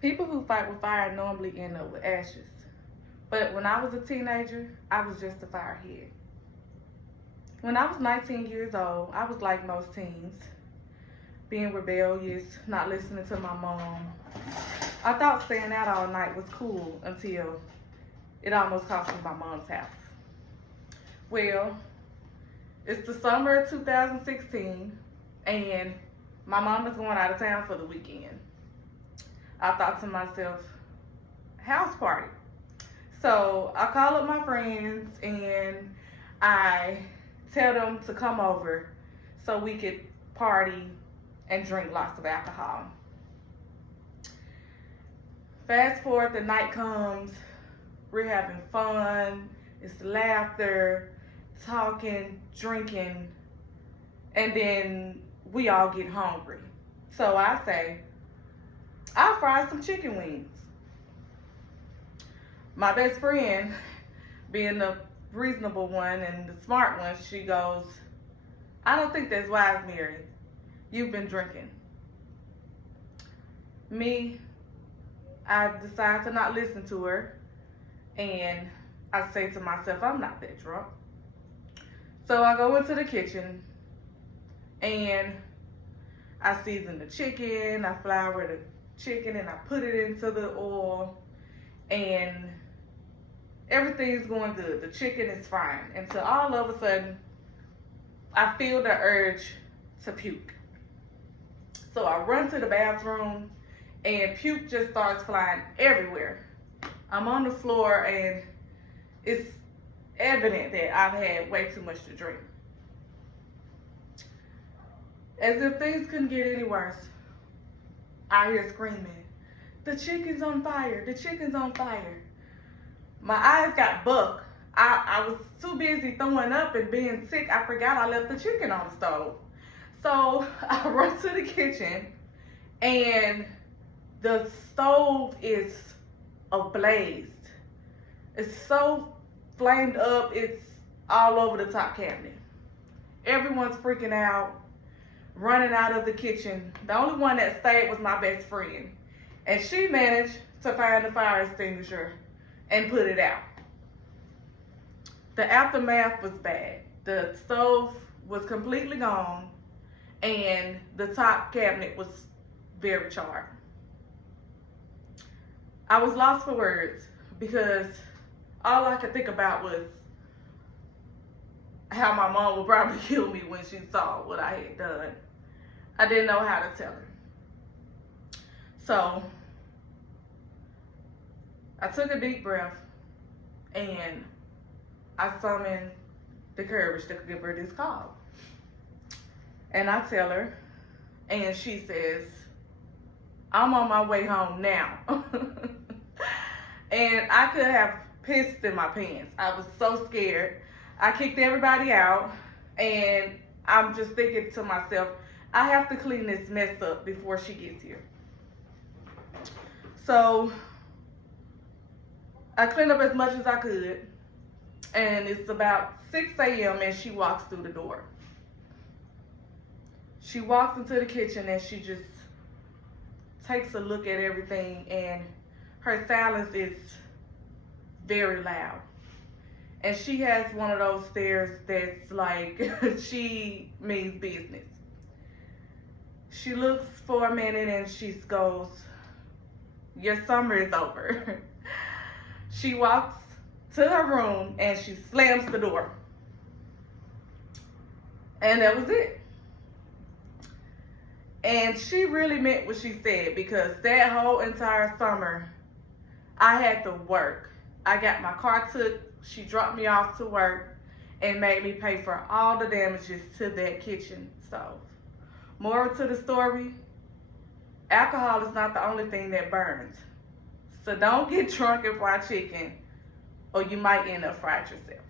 People who fight with fire normally end up with ashes. But when I was a teenager, I was just a firehead. When I was 19 years old, I was like most teens, being rebellious, not listening to my mom. I thought staying out all night was cool until it almost cost me my mom's house. Well, it's the summer of 2016, and my mom is going out of town for the weekend. I thought to myself, house party. So I call up my friends and I tell them to come over so we could party and drink lots of alcohol. Fast forward, the night comes, we're having fun, it's laughter, talking, drinking, and then we all get hungry. So I say, I'll fry some chicken wings. My best friend, being the reasonable one and the smart one, she goes, I don't think that's wise, Mary. You've been drinking. Me, I decide to not listen to her, and I say to myself, I'm not that drunk. So I go into the kitchen and I season the chicken, I flour the chicken, and I put it into the oil, and everything's going good. The chicken is fine until all of a sudden I feel the urge to puke. So I run to the bathroom and puke just starts flying everywhere. I'm on the floor and it's evident that I've had way too much to drink. As if things couldn't get any worse, I hear screaming, the chicken's on fire, the chicken's on fire. My eyes got buck. I was too busy throwing up and being sick, I forgot I left the chicken on the stove. So I run to the kitchen and the stove is ablaze. It's so flamed up, it's all over the top cabinet. Everyone's freaking out, running out of the kitchen. The only one that stayed was my best friend. And she managed to find the fire extinguisher and put it out. The aftermath was bad. The stove was completely gone and the top cabinet was very charred. I was lost for words because all I could think about was how my mom would probably kill me when she saw what I had done. I didn't know how to tell her. So I took a deep breath and I summoned the courage to give her this call. And I tell her, and she says, I'm on my way home now. And I could have pissed in my pants. I was so scared. I kicked everybody out, and I'm just thinking to myself, I have to clean this mess up before she gets here. So I cleaned up as much as I could, and it's about 6 a.m. and she walks through the door. She walks into the kitchen and she just takes a look at everything, and her silence is very loud. And she has one of those stares that's like she means business. She looks for a minute and she goes, your summer is over. She walks to her room and she slams the door. And that was it. And she really meant what she said, because that whole entire summer, I had to work. I got my car took, she dropped me off to work, and made me pay for all the damages to that kitchen stove. Moral to the story, alcohol is not the only thing that burns. So don't get drunk and fry chicken, or you might end up frying yourself.